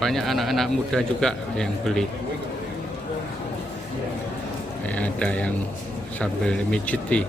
banyak anak-anak muda juga yang beli. Ada yang sambil mijiti,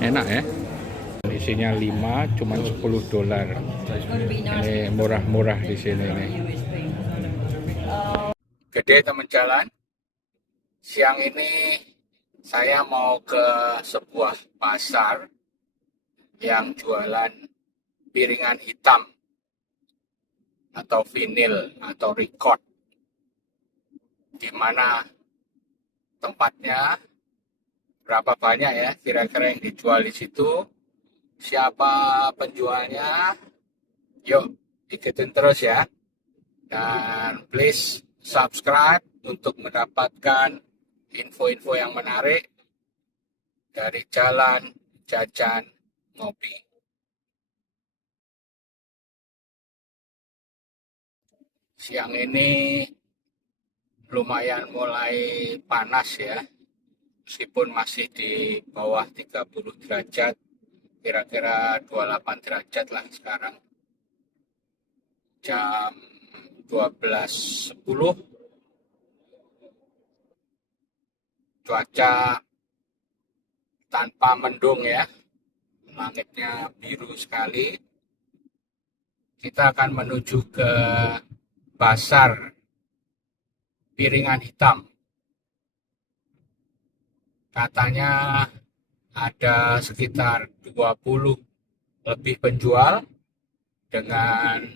enak ya. Isinya 5 cuman $10. Ini murah-murah di sini nih. Gede teman jalan. Siang ini saya mau ke sebuah pasar yang jualan piringan hitam atau vinil atau record, di mana tempatnya, berapa banyak ya kira-kira yang dijual di situ, siapa penjualnya, yuk ikutin terus ya. Dan please subscribe untuk mendapatkan info-info yang menarik dari jalan, jajan, ngopi. Siang ini lumayan mulai panas ya, meskipun masih di bawah 30 derajat, kira-kira 28 derajat lah sekarang. Jam 12.10, cuaca tanpa mendung ya, langitnya biru sekali. Kita akan menuju ke pasar piringan hitam. Katanya ada sekitar 20 lebih penjual dengan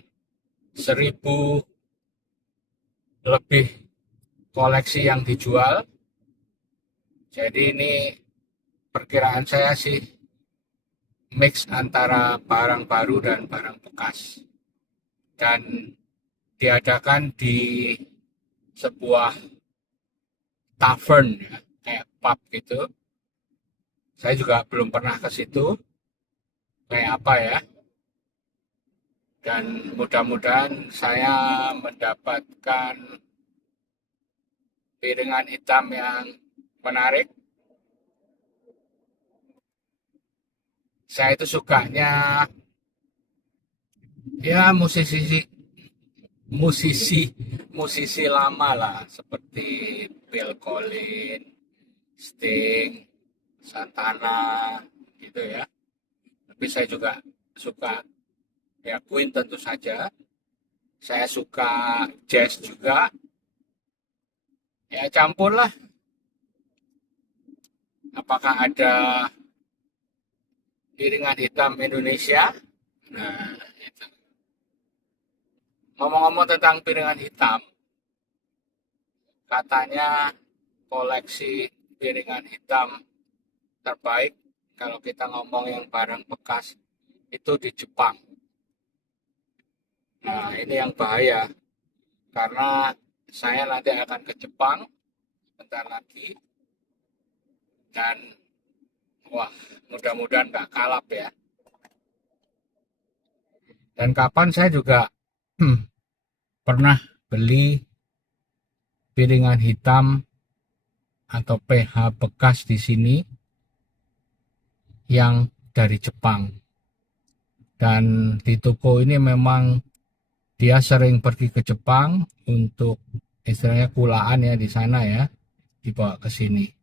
1.000 lebih koleksi yang dijual. Jadi ini perkiraan saya sih mix antara barang baru dan barang bekas. Dan diadakan di sebuah tavern ya, kayak pub gitu. Saya juga belum pernah ke situ. Kayak apa ya? Dan mudah-mudahan saya mendapatkan piringan hitam yang menarik. Saya itu sukanya ya musisi lama lah, seperti Phil Collins, Sting, Santana gitu ya. Tapi saya juga suka ya Queen tentu saja. Saya suka jazz juga. Ya campur lah. Apakah ada piringan hitam Indonesia? Nah, itu. Ngomong-ngomong tentang piringan hitam, katanya koleksi piringan hitam terbaik kalau kita ngomong yang barang bekas itu di Jepang. Nah, ini yang bahaya karena saya nanti akan ke Jepang bentar lagi, dan wah, mudah-mudahan nggak kalap ya. Dan kapan saya juga pernah beli piringan hitam atau PH bekas di sini yang dari Jepang. Dan di toko ini memang dia sering pergi ke Jepang untuk istilahnya kulaan ya di sana ya, dibawa ke sini.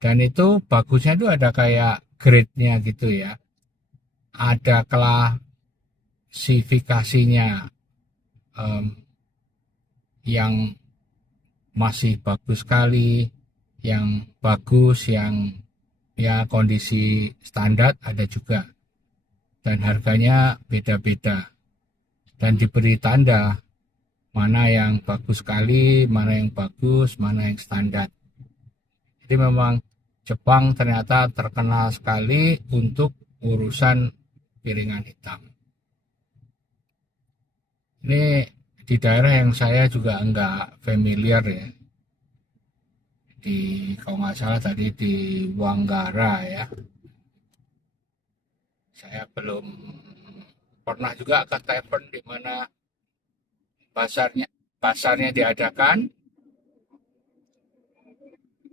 Dan itu bagusnya itu ada kayak grade-nya gitu ya. Ada klasifikasinya, yang masih bagus sekali, yang bagus, yang ya kondisi standar ada juga. Dan harganya beda-beda. Dan diberi tanda mana yang bagus sekali, mana yang bagus, mana yang standar. Jadi memang Jepang ternyata terkenal sekali untuk urusan piringan hitam. Ini di daerah yang saya juga enggak familiar ya. Kalau nggak salah tadi di Wanggara ya. Saya belum pernah juga ke tavern di mana pasarnya diadakan.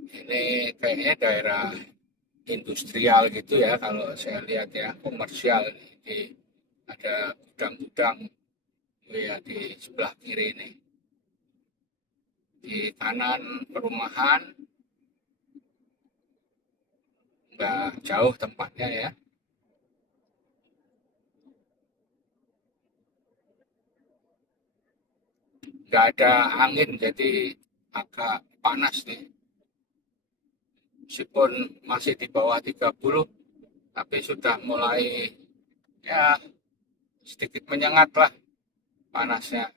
Ini kayaknya daerah industrial gitu ya kalau saya lihat ya, komersial. Jadi ada gudang-gudang ya di sebelah kiri ini, di kanan perumahan, nggak jauh tempatnya ya. Nggak ada angin, jadi agak panas nih. Meskipun masih di bawah 30, tapi sudah mulai ya sedikit menyengat lah panasnya.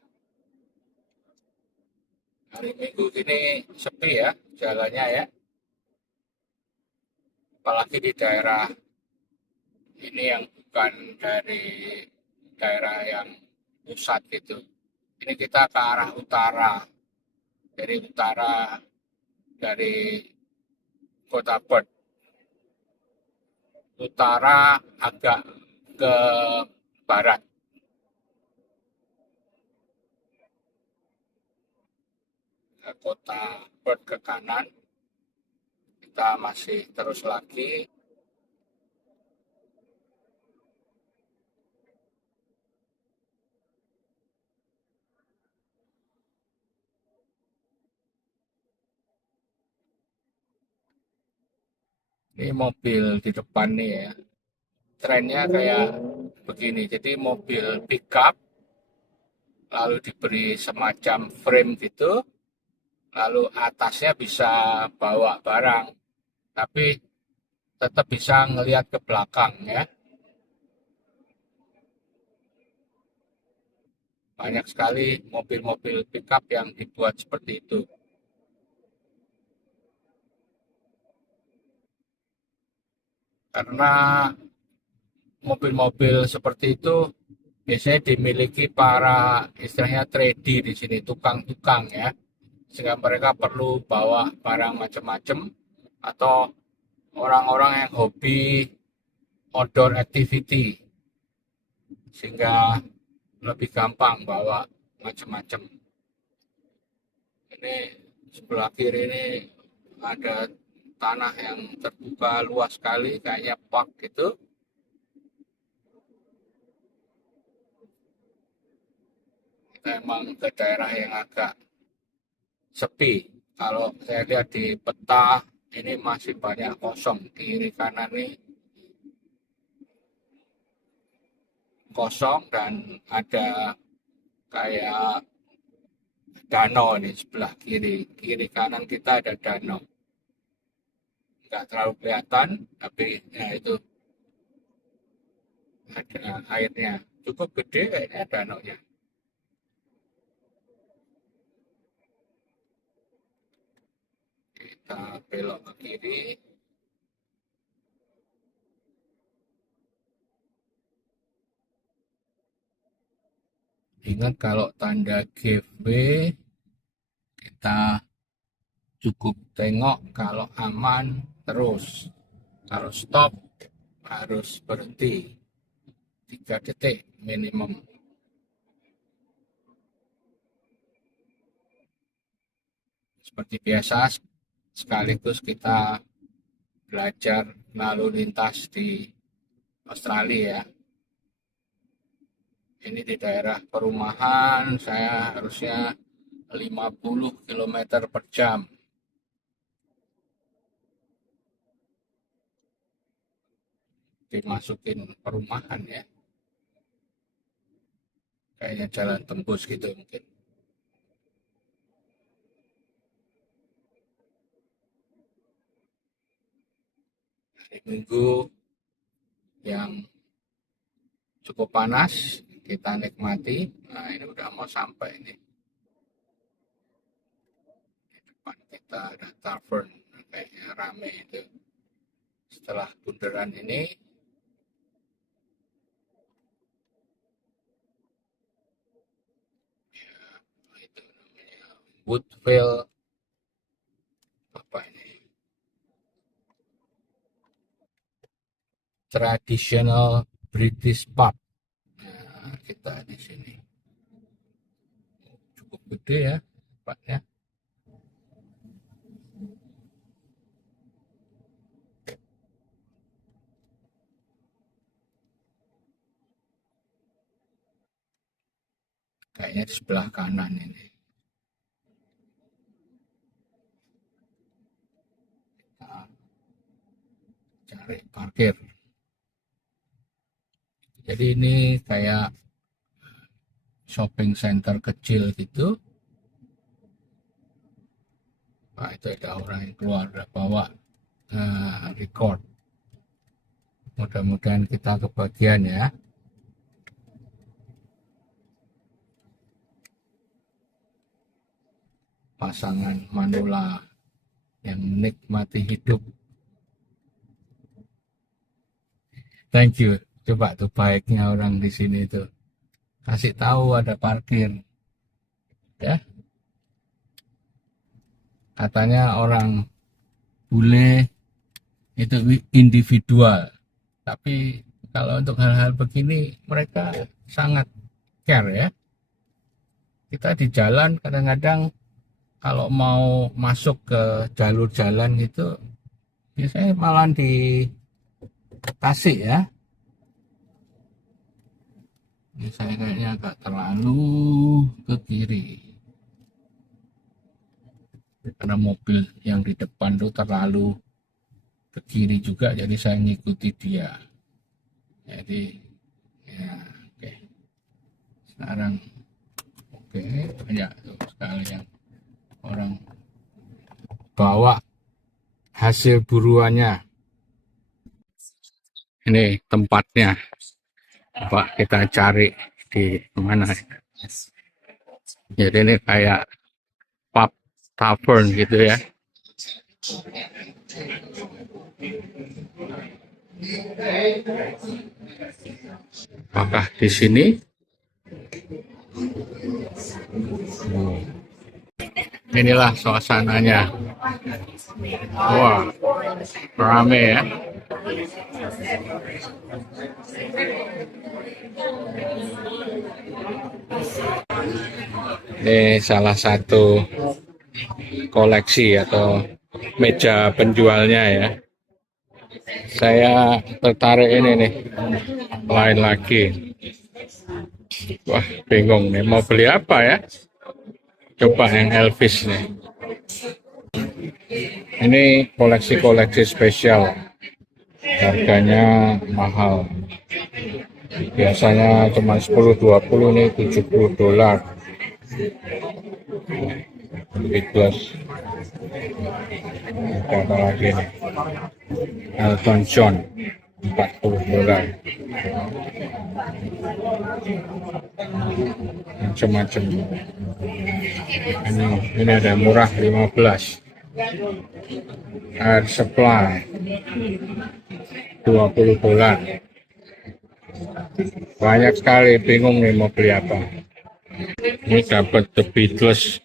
Hari Minggu gini sepi ya jalannya ya, apalagi di daerah ini yang bukan dari daerah yang pusat gitu. Ini kita ke arah utara, dari utara dari kota Perth. Utara agak ke barat, ke kota Perth ke kanan. Kita masih terus lagi. Ini mobil di depan nih ya. Trennya kayak begini. Jadi mobil pickup lalu diberi semacam frame gitu, lalu atasnya bisa bawa barang, tapi tetap bisa ngelihat ke belakang ya. Banyak sekali mobil-mobil pickup yang dibuat seperti itu. Karena mobil-mobil seperti itu biasanya dimiliki para istilahnya trade di sini, tukang-tukang ya. Sehingga mereka perlu bawa barang macam-macam, atau orang-orang yang hobi outdoor activity, sehingga lebih gampang bawa macam-macam. Ini sebelah kiri ini ada tanah yang terbuka luas sekali, kayaknya park gitu. Kita emang ke daerah yang agak sepi. Kalau saya lihat di peta ini masih banyak kosong, kiri kanan ini kosong, dan ada kayak danau nih sebelah kiri. Kiri kanan kita ada danau. Nggak terlalu kelihatan, tapi ya itu ada airnya. Cukup gede kayaknya danaunya. Kita belok ke kiri. Ingat kalau tanda giveaway kita cukup tengok, kalau aman terus. Kalau stop harus berhenti 3 detik minimum. Seperti biasa, sekaligus kita belajar lalu lintas di Australia ya. Ini di daerah perumahan, saya harusnya 50 km per jam. Dimasukin perumahan ya. Kayaknya jalan tembus gitu mungkin. Hari Minggu yang cukup panas, kita nikmati. Nah, ini udah mau sampai ini. Di depan kita ada tavern, kayaknya rame itu. Setelah bundaran ini, itu namanya Woodville, apa ini? Traditional British Pub. Nah, kita di sini cukup gede ya tempatnya. parkirnya di sebelah kanan ini. Kita cari parkir. Jadi ini kayak shopping center kecil gitu. Nah, itu ada orang yang keluar bawa record. Mudah-mudahan kita kebagian ya. Pasangan manula yang menikmati hidup. Thank you. Coba tuh baiknya orang di sini tuh. Kasih tahu ada parkir. Ya. Katanya orang bule itu individual. Tapi kalau untuk hal-hal begini mereka sangat care ya. Kita di jalan kadang-kadang kalau mau masuk ke jalur jalan gitu biasanya malah di tasik ya. Ini saya kayaknya agak terlalu ke kiri. Karena mobil yang di depan tuh terlalu ke kiri juga, jadi saya ngikuti dia. Jadi ya oke. Sekarang oke, banyak tuh sekali yang orang bawa hasil buruannya. Ini tempatnya. Coba kita cari di mana. Jadi ini kayak pub tavern gitu ya. Apakah di sini? Inilah suasananya. Wah, rame ya. Ini salah satu koleksi atau meja penjualnya ya. Saya tertarik ini nih. Lain lagi. Wah, bingung nih mau beli apa ya. Coba yang Elvis nih. Ini koleksi-koleksi spesial. Harganya mahal. Biasanya cuma 10-20, nih $70. Beatles. Ada lagi nih. Elton John $40. Macam-macam. Ini ada murah 15. Air supply $20. Banyak sekali, bingung nih mau beli apa. Ini dapat The Beatles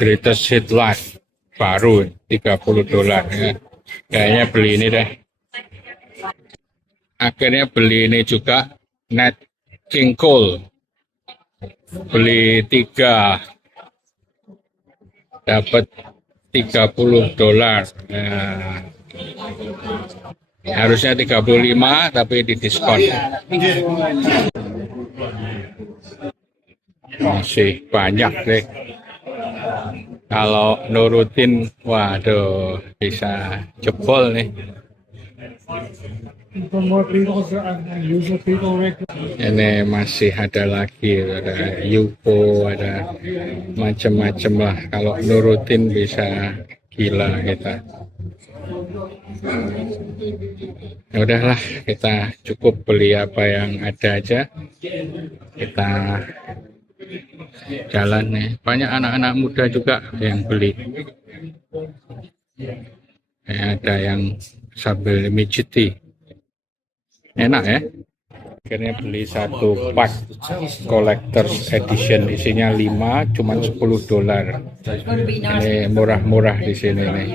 Greatest Hit Live baru $30 ya. Kayaknya beli ini deh. Akhirnya beli ini juga, Nat King Cole. Beli 3 dapat $30. Nah, harusnya 35 tapi didiskon. Masih banyak deh. Kalau nurutin, waduh, bisa jebol nih. Ini masih ada lagi, ada UFO, ada macam-macam lah. Kalau nurutin bisa gila kita. Ya udahlah, kita cukup beli apa yang ada aja. Kita jalan nih. Banyak anak-anak muda juga yang beli. Ada yang sambil mijiti. Enak ya. Akhirnya beli satu pack collector's edition, isinya 5, cuman $10. Ini murah-murah di sini nih.